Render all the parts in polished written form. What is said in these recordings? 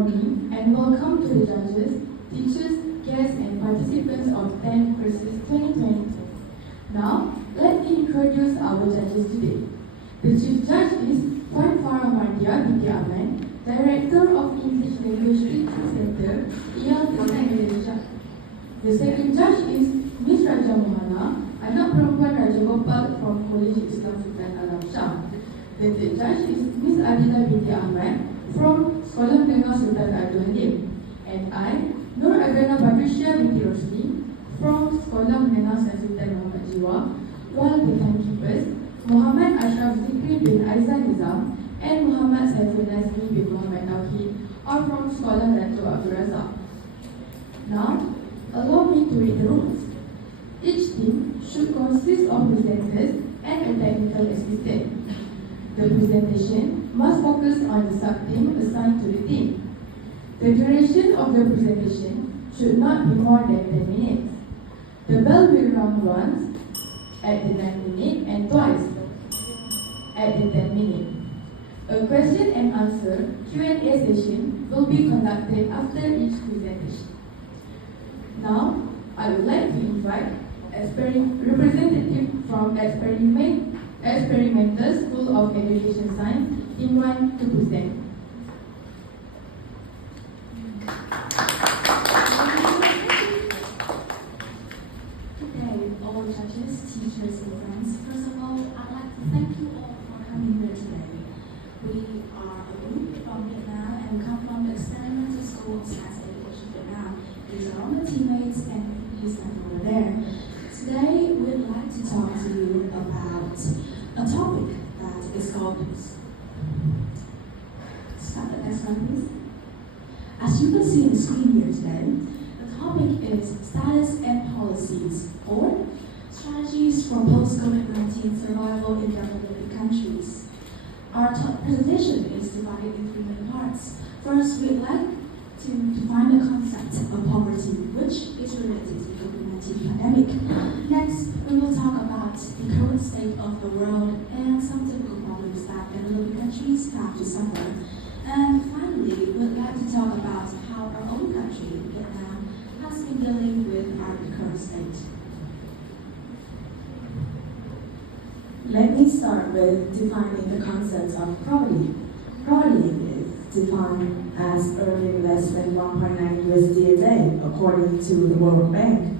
morning and welcome to the judges, teachers, guests and participants of 10 Frsis 2022. Now, let me introduce our judges today. The Chief Judge is Puan Farah binti Aman, Director of English Language Teaching Center, IELTS Indonesia. The second judge is Miss Raja Mohana, anak perempuan Raja Gopal from College Islam Sultan Alam Shah. The third judge is Miss Adila binti Ahmad from Sekolah Menengah Sultan Abdul Halim. And I, Nur Adana Patricia binti Rosli from Sekolah Menengah Sultan Muhammad Jiwa, while the timekeepers Muhammad Ashraf Zikri bin Aizan Nizam and Muhammad Saiful Nazmi bin Muhammad Tauhid are from Sekolah Dato' Abdul Razak. Now, allow me to read the rules. Each team should consist of presenters and a technical assistant. The presentation must focus on the sub-theme assigned to the team. The duration of the presentation should not be more than 10 minutes. The bell will ring once at the 9 minute and twice at the 10 minute. A question and answer Q&A session will be conducted after each presentation. Now, I would like to invite representative from Experimental School of Education Science, Team 1 to present. Good day, all judges, teachers, and friends. First of all, I'd like to thank you all for coming here today. We are a group from Vietnam and we come from the Experimental School of Science and Education Vietnam. These are all my teammates and you stand over there. Today, we'd like to talk to you about a topic that is called peace. Start the next one, please. As you can see on the screen here today, the topic is status and policies, or strategies for post-COVID-19 survival in developing countries. Our presentation is divided in three main parts. First, we'd like to define the concept of poverty, which is related to the COVID-19 pandemic. Next, we will talk about the current state of the world and some difficult problems that developing countries have to suffer. And finally, we'd like to talk about how our own country, Vietnam, has been dealing with our current state. Let me start with defining the concept of poverty. Poverty is defined as earning less than 1.9 USD a day, according to the World Bank.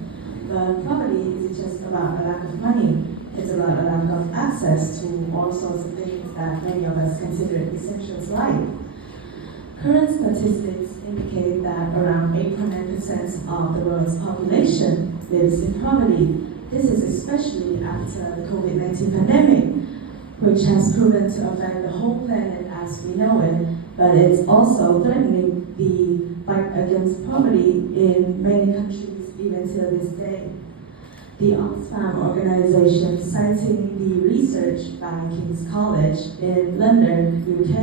But poverty isn't just about a lack of money. It's about a lack of access to all sorts of things that many of us consider essential to life. Current statistics indicate that around 8.9% of the world's population lives in poverty. This is especially after the COVID-19 pandemic, which has proven to affect the whole planet as we know it, but it's also threatening the fight against poverty in many countries even till this day. The Oxfam organization, citing the research by King's College in London, UK,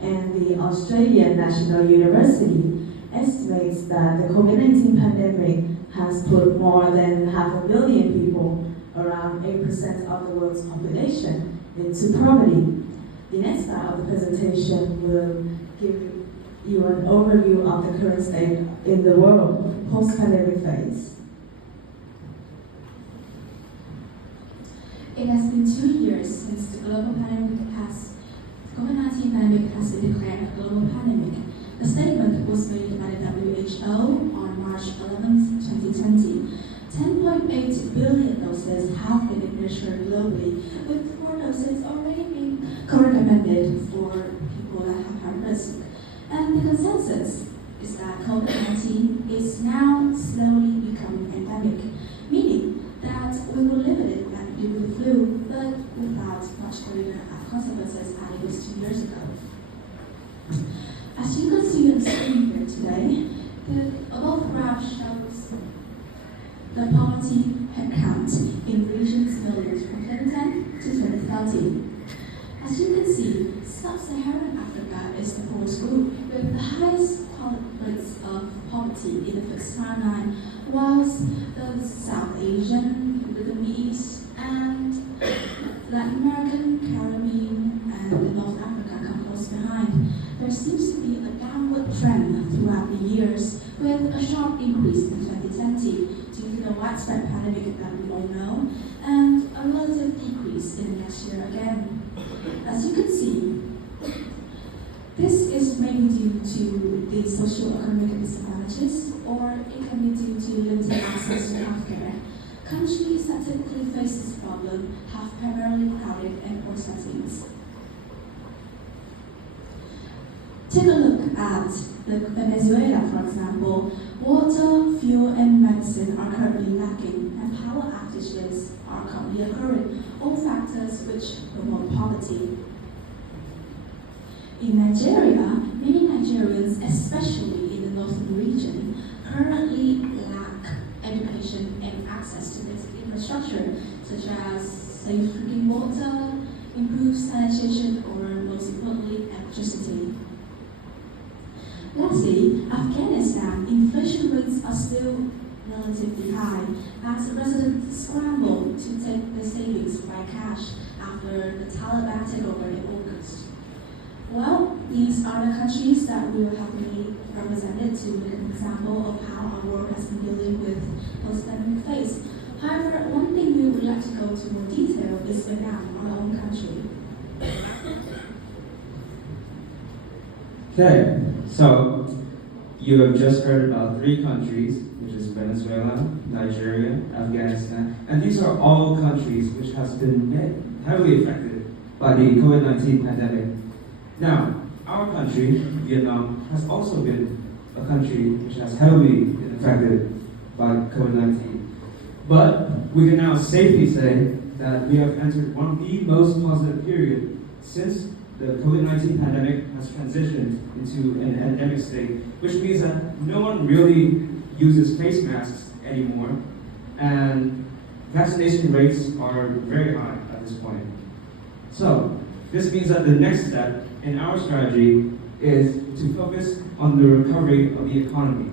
and the Australian National University, estimates that the COVID-19 pandemic has put more than 500 million people, around 8% of the world's population, into poverty. The next part of the presentation will give you an overview of the current state in the world post-pandemic phase. It has been 2 years since the COVID-19 pandemic has been declared a global pandemic. The statement was made by the WHO on March 11, 2020. 10.8 billion doses have been administered globally, with 4 doses already being recommended for people that have high risk. And the consensus is that COVID-19 is now slowly becoming endemic, meaning that we will live with it like we do with the flu, but without much greater consequences than it was 2 years ago. As you can see on the screen here today, the above graph shows the poverty count in regions millions from 2010 to 2030. As you can see, Sub-Saharan Africa is the poorest group with the highest rates of poverty in the fixed timeline, whilst the South Asian, the Middle East, and Latin American, Caribbean, and North Africa come close behind. There seems to be see a downward trend throughout the years, with a sharp increase in 2020 due to the widespread pandemic that we all know, and a relative decrease in next year again. As you can see, this is maybe due to the socio-economic disadvantages, or it can be due to limited access to healthcare. Countries that typically face this problem have primarily crowded and poor settings. Take a look at Venezuela, for example. Water, fuel, and medicine are currently lacking, and power outages are currently occurring, all factors which promote poverty. In Nigeria, many Nigerians, especially in the northern region, currently lack education and access to basic infrastructure, such as safe drinking water, improved sanitation, or most importantly, electricity. Lastly, Afghanistan, inflation rates are still relatively high as residents scramble to take their savings to buy cash after the Taliban takeover in August. Well, these are the countries that we will have me represented to make an example of how our work has been dealing with post-pandemic phase. However, one thing we would like to go into more detail is Vietnam, our own country. Okay, so you have just heard about 3 countries, which is Venezuela, Nigeria, Afghanistan, and these are all countries which has been heavily affected by the COVID-19 pandemic. Now, our country, Vietnam, has also been a country which has heavily been affected by COVID-19. But we can now safely say that we have entered one of the most positive period since the COVID-19 pandemic has transitioned into an endemic state, which means that no one really uses face masks anymore, and vaccination rates are very high at this point. So, this means that the next step in our strategy is to focus on the recovery of the economy.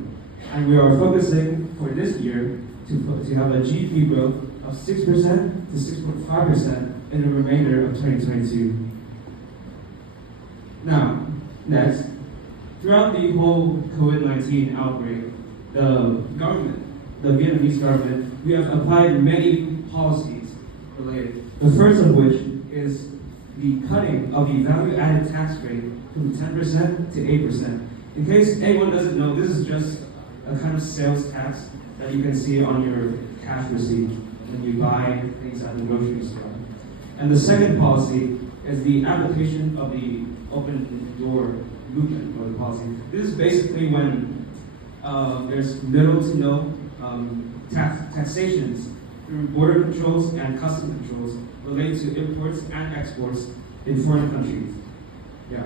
And we are focusing for this year to have a GDP growth of 6% to 6.5% in the remainder of 2022. Now, next, throughout the whole COVID-19 outbreak, the Vietnamese government, we have applied many policies related. The first of which is the cutting of the value-added tax rate from 10% to 8%. In case anyone doesn't know, this is just a kind of sales tax that you can see on your cash receipt when you buy things at the grocery store. And the second policy is the application of the open door movement for the policy. This is basically when there's little to no taxations through border controls and custom controls related to imports and exports in foreign countries. Yeah.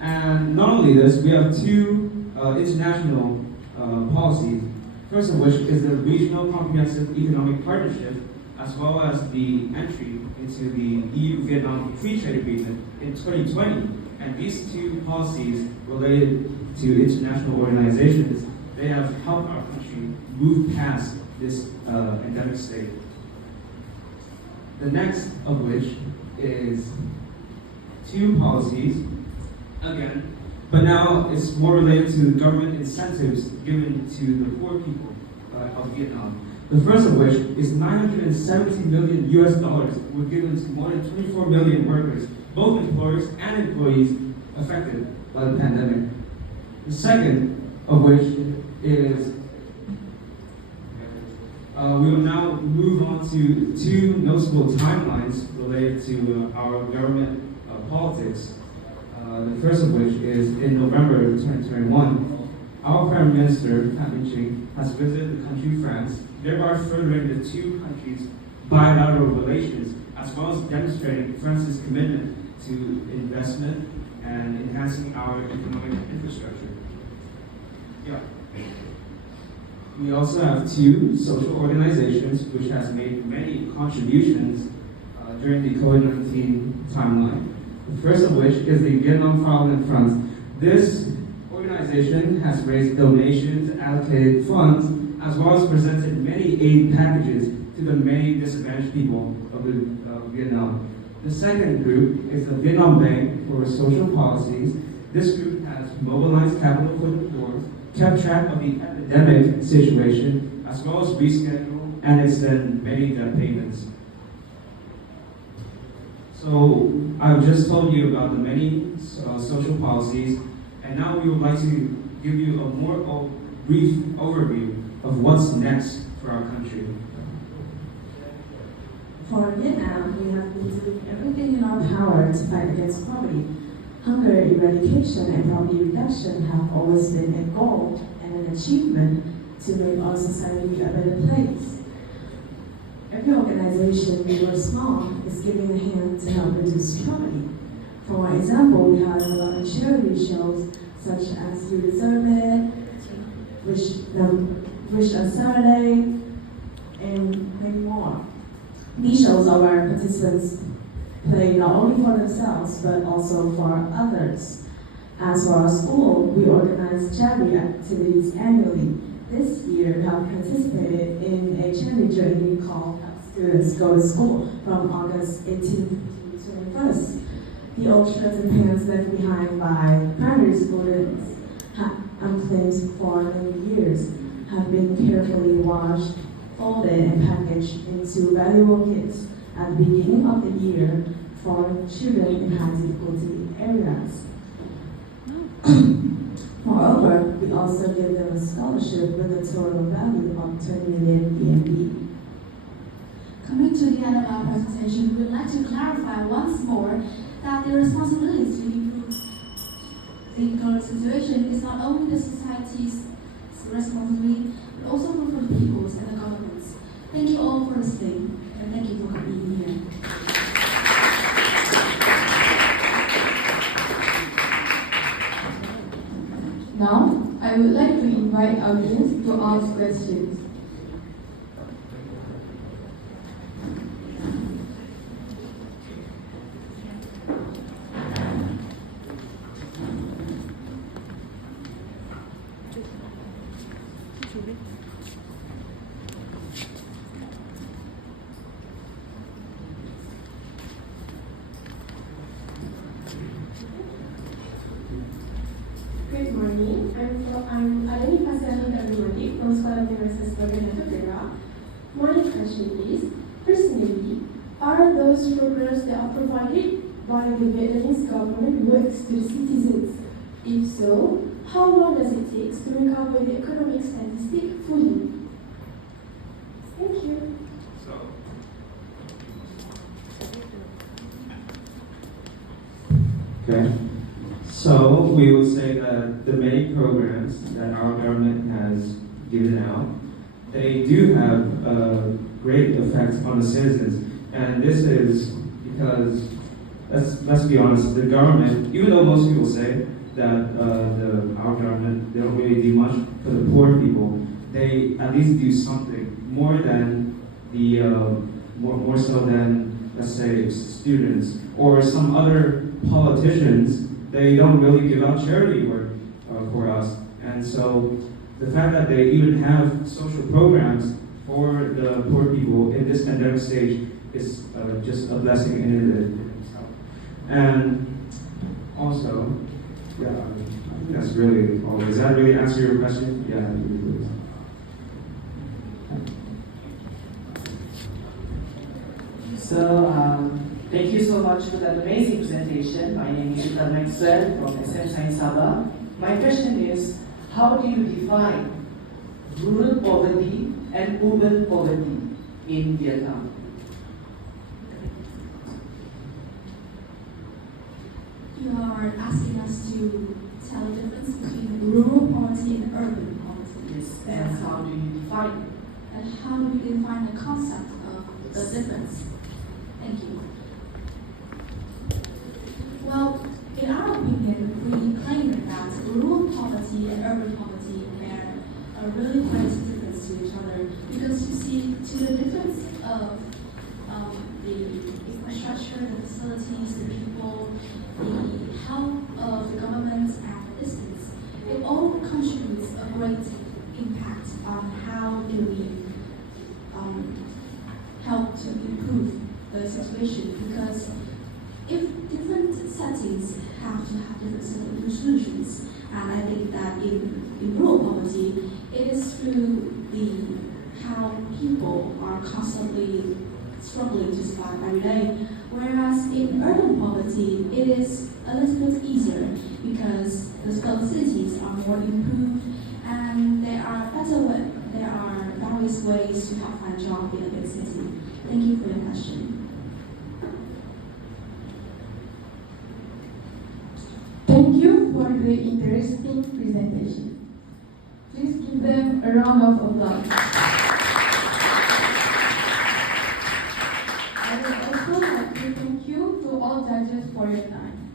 And not only this, we have 2 international policies. First of which is the Regional Comprehensive Economic Partnership, as well as the entry into the EU-Vietnam Free Trade Agreement in 2020. And these 2 policies related to international organizations, they have helped our country move past this endemic state. The next of which is 2 policies, again, but now it's more related to government incentives given to the poor people of Vietnam. The first of which is $970 million were given to more than 24 million workers, both employers and employees affected by the pandemic. The second of which is we will now move on to 2 noticeable timelines related to our government politics. The first of which is in November 2021, our Prime Minister, Phạm Minh Chính, has visited the country France, thereby furthering the 2 countries' bilateral relations, as well as demonstrating France's commitment to investment and enhancing our economic infrastructure. Yeah. We also have 2 social organizations which has made many contributions during the COVID-19 timeline. The first of which is the Vietnam Parliament Front. This organization has raised donations, allocated funds, as well as presented many aid packages to the many disadvantaged people of Vietnam. The second group is the Vietnam Bank for Social Policies. This group has mobilized capital for the poor, kept track of the epidemic situation, as well as reschedule and extend many debt payments. So I've just told you about the many social policies, and now we would like to give you a more brief overview of what's next for our country. For Vietnam, we have been doing everything in our power to fight against poverty. Hunger eradication and poverty reduction have always been a goal and an achievement to make our society a better place. Every organization, big or small, is giving a hand to help reduce poverty. For example, we have a lot of charity shows such as You Deserve It, Wish on Saturday, and many more. These shows are where participants play not only for themselves but also for others. As for our school, we organize charity activities annually. This year, we have participated in a charity journey called Help Students Go to School from August 18th to 21st. The old shirts and pants left behind by primary students, unclaimed for many years, have been carefully washed, folded, and packaged into valuable gifts at the beginning of the year for children in high difficulty areas. Moreover, we also give them a scholarship with a total value of 20 million VNB. Coming to the end of our presentation, we would like to clarify once more that the responsibility to improve the current situation is not only the society's responsibility, but also for the people's and the governments. Thank you all for listening, and thank you for being here. Now, I would like to invite our audience to ask questions. Good morning. I'm Aleni Pasani Davimadi from Sekolah Universitas Negara. My question is, personally, are those programs that are provided by the Vietnamese government works to the citizens? If so, how long does it take to recover the economic statistic fully? Thank you. Okay. So we would say that the many programs that our government has given out, they do have a great effect on the citizens. And this is because, let's be honest, the government, even though most people say that our government, they don't really do much for the poor people, they at least do something more than more so than, let's say, students or some other politicians. They don't really give out charity work for us. And so the fact that they even have social programs for the poor people in this pandemic stage is just a blessing in itself. And also, yeah, I think that's really all. Does that really answer your question? Yeah, it really does. So, thank you so much for that amazing presentation. My name is Ita Maxwell from SM Science Sabah. My question is, how do you define rural poverty and urban poverty in Vietnam? You are asking us to tell the difference between rural poverty and urban poverty. Yes, and how do you define it? And how do we define the concept of the difference? Thank you. Well, in our opinion, we claim that rural poverty and urban poverty bear a really great difference to each other, because you see, to the difference of the infrastructure, the facilities, the people, the help of the government and the distance, it all contributes a great impact on how do we help to improve the situation, because if different settings have to have different set of solutions. And I think that in rural poverty, it is through how people are constantly struggling to survive every day. Whereas in urban poverty, it is a little bit easier because the facilities are more improved and there are various ways to have a job in a big city. Thank you for your question. Thank you for the interesting presentation. Please give them a round of applause. I would also like to thank you to all judges for your time.